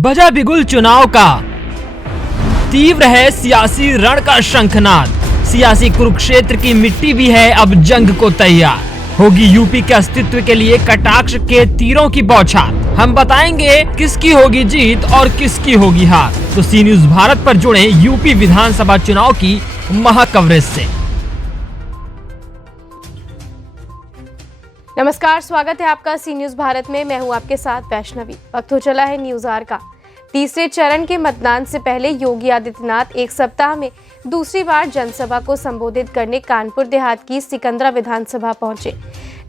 बजा बिगुल चुनाव का, तीव्र है सियासी रण का शंखनाद। सियासी कुरुक्षेत्र की मिट्टी भी है अब जंग को तैयार। होगी यूपी के अस्तित्व के लिए कटाक्ष के तीरों की बौछार। हम बताएंगे किसकी होगी जीत और किसकी होगी हार। तो सी न्यूज भारत पर जुड़े यूपी विधानसभा चुनाव की महा कवरेज से। नमस्कार, स्वागत है आपका सी न्यूज भारत में। मैं हूं आपके साथ वैष्णवी। वक्त हो चला है न्यूज आवर का। तीसरे चरण के मतदान से पहले योगी आदित्यनाथ एक सप्ताह में दूसरी बार जनसभा को संबोधित करने कानपुर देहात की सिकंदरा विधानसभा पहुंचे।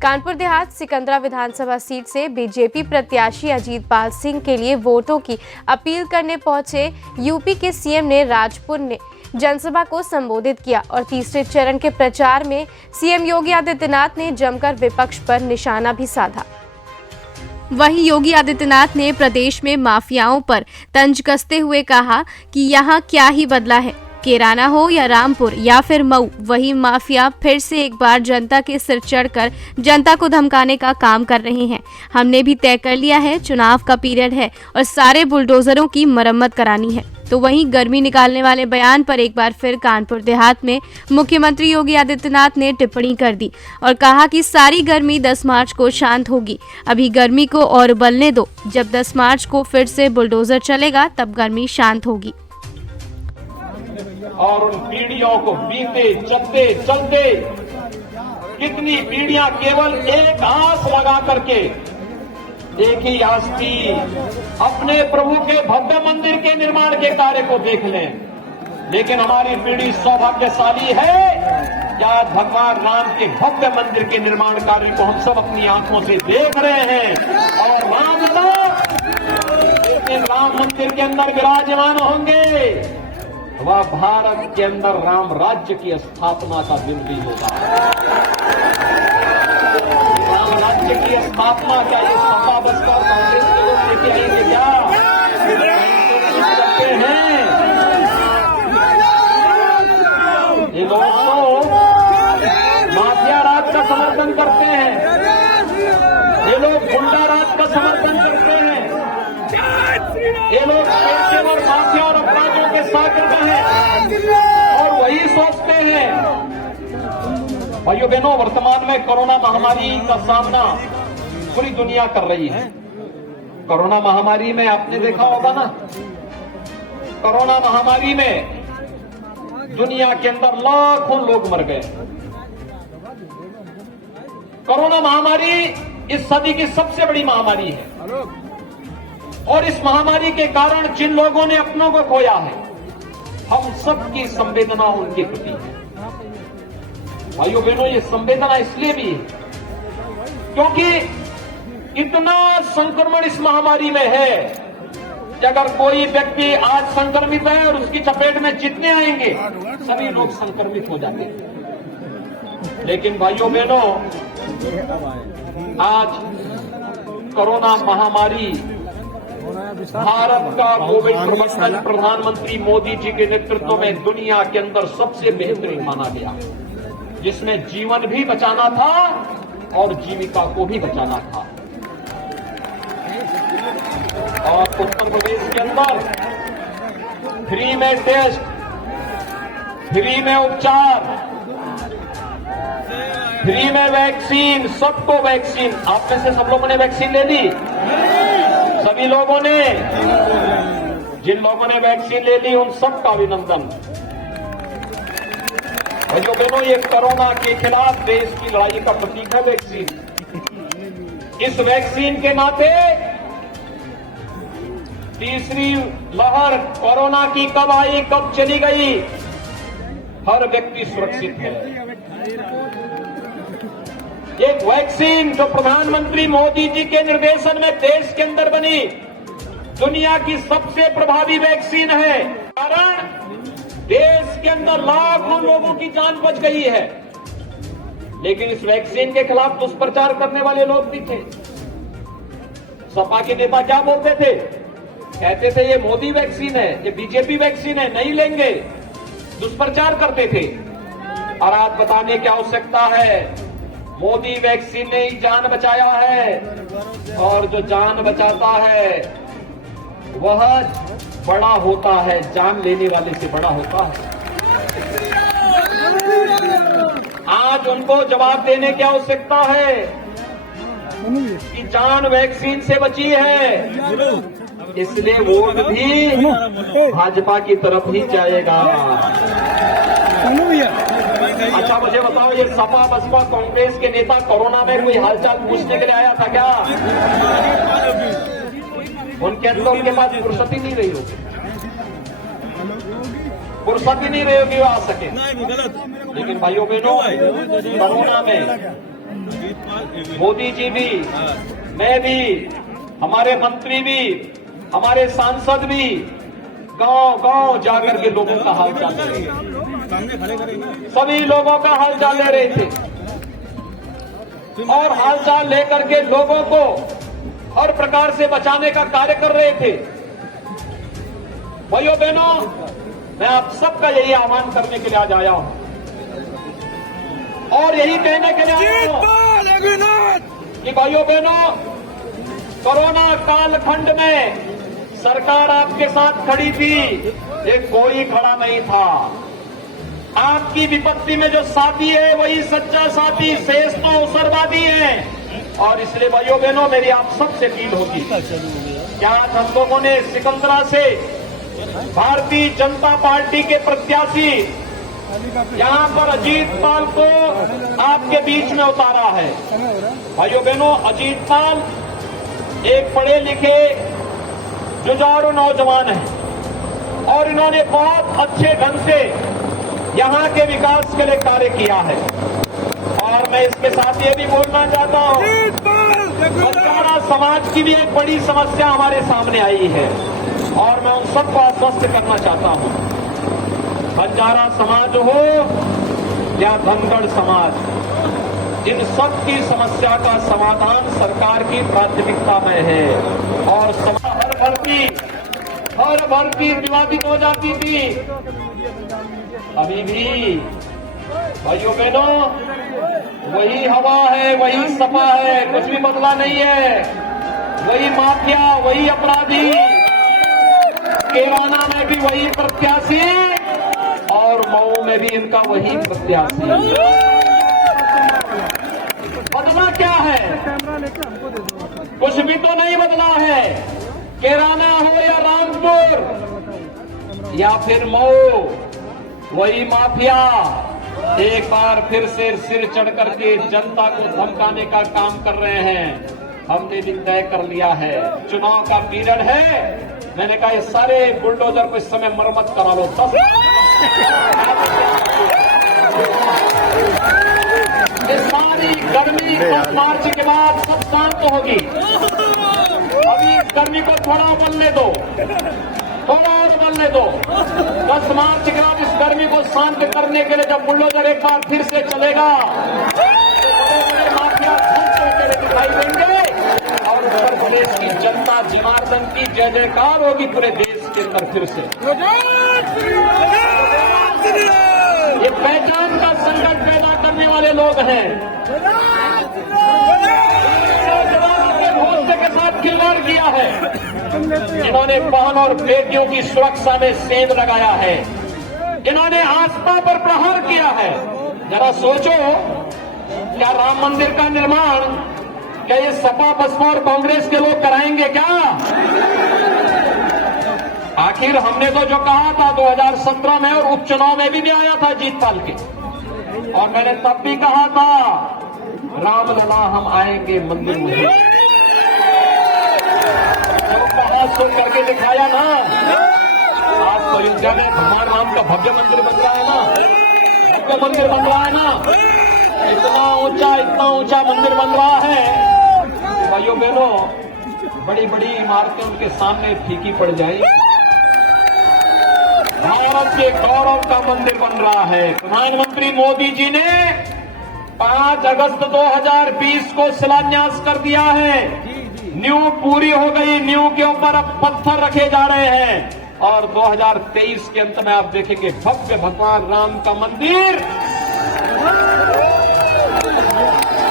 कानपुर देहात सिकंदरा विधानसभा सीट से बीजेपी प्रत्याशी अजीतपाल सिंह के लिए वोटों की अपील करने पहुंचे यूपी के सीएम ने राजपुर ने जनसभा को संबोधित किया और तीसरे चरण के प्रचार में सीएम योगी आदित्यनाथ ने जमकर विपक्ष पर निशाना भी साधा। वहीं योगी आदित्यनाथ ने प्रदेश में माफियाओं पर तंज कसते हुए कहा कि यहाँ क्या ही बदला है, कैराना हो या रामपुर या फिर मऊ, वही माफिया फिर से एक बार जनता के सिर चढ़कर जनता को धमकाने का काम कर रहे हैं। हमने भी तय कर लिया है, चुनाव का पीरियड है और सारे बुलडोजरों की मरम्मत करानी है। तो वहीं गर्मी निकालने वाले बयान पर एक बार फिर कानपुर देहात में मुख्यमंत्री योगी आदित्यनाथ ने टिप्पणी कर दी और कहा कि सारी गर्मी 10 मार्च को शांत होगी। अभी गर्मी को और उबलने दो, जब 10 मार्च को फिर से बुलडोजर चलेगा तब गर्मी शांत होगी। और उन पीढ़ियों को बीते चलते चलते कितनी पीढ़ियां केवल एक आस लगा करके, एक ही आस थी, अपने प्रभु के भव्य मंदिर के निर्माण के कार्य को देख लें। लेकिन हमारी पीढ़ी सौभाग्यशाली है, क्या भगवान राम के भव्य मंदिर के निर्माण कार्य को हम सब अपनी आंखों से देख रहे हैं। और राम लेकिन राम मंदिर के अंदर विराजमान होंगे, वह भारत के अंदर राम राज्य की स्थापना का दिन भी होगा। राम राज्य की स्थापना क्या ये सपा बसपा कांग्रेस के लोग लेके आएंगे क्या? सकते हैं ये लोग तो माफिया राज का समर्थन करते हैं, ये लोग गुंडा राज का समर्थन करते हैं, ये लोग पेशेवर माफिया और अपराधियों के साथ हैं और वही सोचते हैं। भाइयों बहनों, वर्तमान में कोरोना महामारी का सामना पूरी दुनिया कर रही है। कोरोना महामारी में आपने देखा होगा ना, कोरोना महामारी में दुनिया के अंदर लाखों लोग मर गए। कोरोना महामारी इस सदी की सबसे बड़ी महामारी है और इस महामारी के कारण जिन लोगों ने अपनों को खोया है, हम सबकी संवेदना उनके प्रति है। भाइयों बहनों, ये संवेदना इसलिए भी है क्योंकि इतना संक्रमण इस महामारी में है कि अगर कोई व्यक्ति आज संक्रमित है और उसकी चपेट में जितने आएंगे सभी लोग संक्रमित हो जाते हैं। लेकिन भाइयों बहनों, आज कोरोना महामारी भारत का कोविड प्रबंधन प्रधानमंत्री मोदी जी के नेतृत्व में दुनिया के अंदर सबसे बेहतरीन माना गया, जिसमें जीवन भी बचाना था और जीविका को भी बचाना था। और उत्तर प्रदेश के अंदर फ्री में टेस्ट, फ्री में उपचार, फ्री में वैक्सीन, सबको वैक्सीन। आप में से सब लोगों ने वैक्सीन ले ली? सभी लोगों ने? जिन लोगों ने वैक्सीन ले ली उन सबका अभिनंदन। भाइयों बहनों, ये कोरोना के खिलाफ देश की लड़ाई का प्रतीक है वैक्सीन। इस वैक्सीन के नाते तीसरी लहर कोरोना की कब आई कब चली गई, हर व्यक्ति सुरक्षित है। एक वैक्सीन जो प्रधानमंत्री मोदी जी के निर्देशन में देश के अंदर बनी, दुनिया की सबसे प्रभावी वैक्सीन है। कारण देश के अंदर लाखों लोगों की जान बच गई है। लेकिन इस वैक्सीन के खिलाफ दुष्प्रचार करने वाले लोग भी थे। सपा के नेता क्या बोलते थे? कहते थे ये मोदी वैक्सीन है, ये बीजेपी वैक्सीन है, नहीं लेंगे। दुष्प्रचार करते थे। और आज बताने की आवश्यकता है, मोदी वैक्सीन ने ही जान बचाया है और जो जान बचाता है वह बड़ा होता है, जान लेने वाले से बड़ा होता है। आज उनको जवाब देने की आवश्यकता है कि जान वैक्सीन से बची है, इसलिए वोट भी भाजपा की तरफ ही जाएगा। अच्छा मुझे बताओ, ये सपा बसपा कांग्रेस के नेता कोरोना में कोई हालचाल पूछने के लिए आया था क्या? उनके अंदर उनके पास फुर्सत ही नहीं रही होगी, फुर्सत ही नहीं रही होगी वो आ सके। लेकिन भाइयों बहनों, कोरोना में मोदी जी भी, मैं भी, हमारे मंत्री भी, हमारे सांसद भी गांव गांव जाकर के लोगों का हालचाल ले रहे थे, सभी लोगों का हालचाल ले रहे थे और हालचाल लेकर के लोगों को हर प्रकार से बचाने का कार्य कर रहे थे। भाइयों बहनों, मैं आप सबका यही आह्वान करने के लिए आज आया हूं और यही कहने के लिए आया हूं कि भाइयों बहनों, कोरोना कालखंड में सरकार आपके साथ खड़ी थी, ये कोई खड़ा नहीं था। आपकी विपत्ति में जो साथी है वही सच्चा साथी, शेष तो अवसरवादी है। और इसलिए भाइयों बहनों, मेरी आप सबसे अपील होगी, क्या आज हम लोगों ने सिकंदरा से भारतीय जनता पार्टी के प्रत्याशी यहां पर अजीत पाल को आपके बीच में उतारा है। भाइयों बहनों, अजीत पाल एक पढ़े लिखे जुझारू नौजवान हैं और इन्होंने बहुत अच्छे ढंग से यहां के विकास के लिए कार्य किया है। और मैं इसके साथ ये भी बोलना चाहता हूं, बंजारा समाज की भी एक बड़ी समस्या हमारे सामने आई है और मैं उन सबको आश्वस्त करना चाहता हूं। बंजारा समाज हो या धनगढ़ समाज, इन सब की समस्या का समाधान सरकार की प्राथमिकता में है। और हर भर्ती विवादित हो जाती थी, अभी भी भाइयों बहनों वही हवा है, वही सपा है, कुछ भी बदला नहीं है। वही माफिया, वही अपराधी, केराना में भी वही प्रत्याशी और मऊ में भी इनका वही प्रत्याशी। बदला क्या है? कुछ भी तो नहीं बदला है। केराना हो या रामपुर या फिर मऊ, वही माफिया एक बार फिर से सिर चढ़ करके जनता को धमकाने का काम कर रहे हैं। हमने भी तय कर लिया है, चुनाव का पीरियड है, मैंने कहा ये सारे बुलडोजर को इस समय मरम्मत करा लो। 10 ये सारी गर्मी 10 मार्च के बाद सब शांत होगी। अभी इस गर्मी को थोड़ा उबलने दो, थोड़ा और उबलने दो। 10 मार्च के बाद इस गर्मी को शांत करने के लिए जब बुलडोजर एक बार फिर से चलेगा, माफिया दिखाई देंगे और उत्तर प्रदेश की जनता जनार्दन की जय जयकार होगी पूरे देश के अंदर फिर से। ये पहचान का संकट पैदा करने वाले लोग हैं, भरोसे के साथ खिलवाड़ किया है। इन्होंने बहन और बेटियों की सुरक्षा में सेंध लगाया है, इन्होंने आस्था पर प्रहार किया है। जरा सोचो, क्या राम मंदिर का निर्माण क्या ये सपा बसपा और कांग्रेस के लोग कराएंगे क्या? आखिर हमने तो जो कहा था 2017 में और उपचुनाव में भी आया था जीतपाल के, और मैंने तब भी कहा था रामलला हम आएंगे मंदिर में। जब सोच करके दिखाया ना, आज तो अयोध्या में भगवान राम का भव्य मंदिर बन रहा है ना, भव्य मंदिर बन रहा है ना, इतना ऊंचा मंदिर बन रहा है। भाइयों बहनों, बड़ी बड़ी इमारतें उनके सामने फीकी पड़ जाएंगी। भारत के गौरव का मंदिर बन रहा है। प्रधानमंत्री मोदी जी ने 5 अगस्त 2020 को शिलान्यास कर दिया है। नींव पूरी हो गई, नींव के ऊपर अब पत्थर रखे जा रहे हैं और 2023 के अंत में आप देखेंगे भव्य भगवान राम का मंदिर।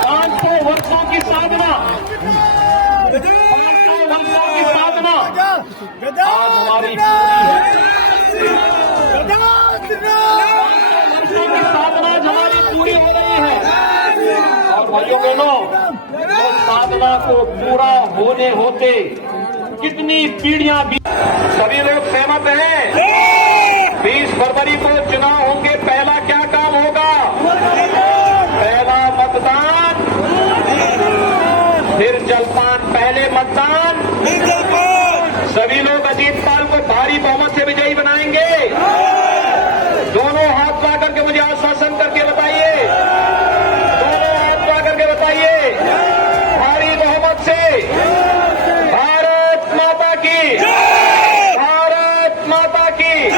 500 वर्षों की साधना, 500 वर्षों की साधना आज हमारी साधना हमारी पूरी हो रही है। और भाइयों बहनों, उस साधना को पूरा होने होते कितनी पीढ़ियां भी। सभी लोग सहमत हैं? 20 फरवरी को चुनाव होंगे, पहला क्या काम होगा? पहला मतदान, फिर जलपान। पहले मतदान, सभी लोग अजीत पाल को भारी बहुमत से विजयी बनाएंगे। दोनों हाथ ला करके मुझे आश्वासन करके बताइए, दोनों हाथ ला करके बताइए, भारी बहुमत से। भारत माता की, भारत माता की,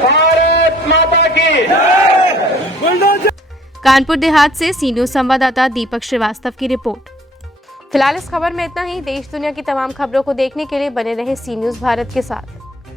भारत माता की। कानपुर देहात से सी न्यूज संवाददाता दीपक श्रीवास्तव की रिपोर्ट। फिलहाल इस खबर में इतना ही। देश दुनिया की तमाम खबरों को देखने के लिए बने रहे सी न्यूज भारत के साथ।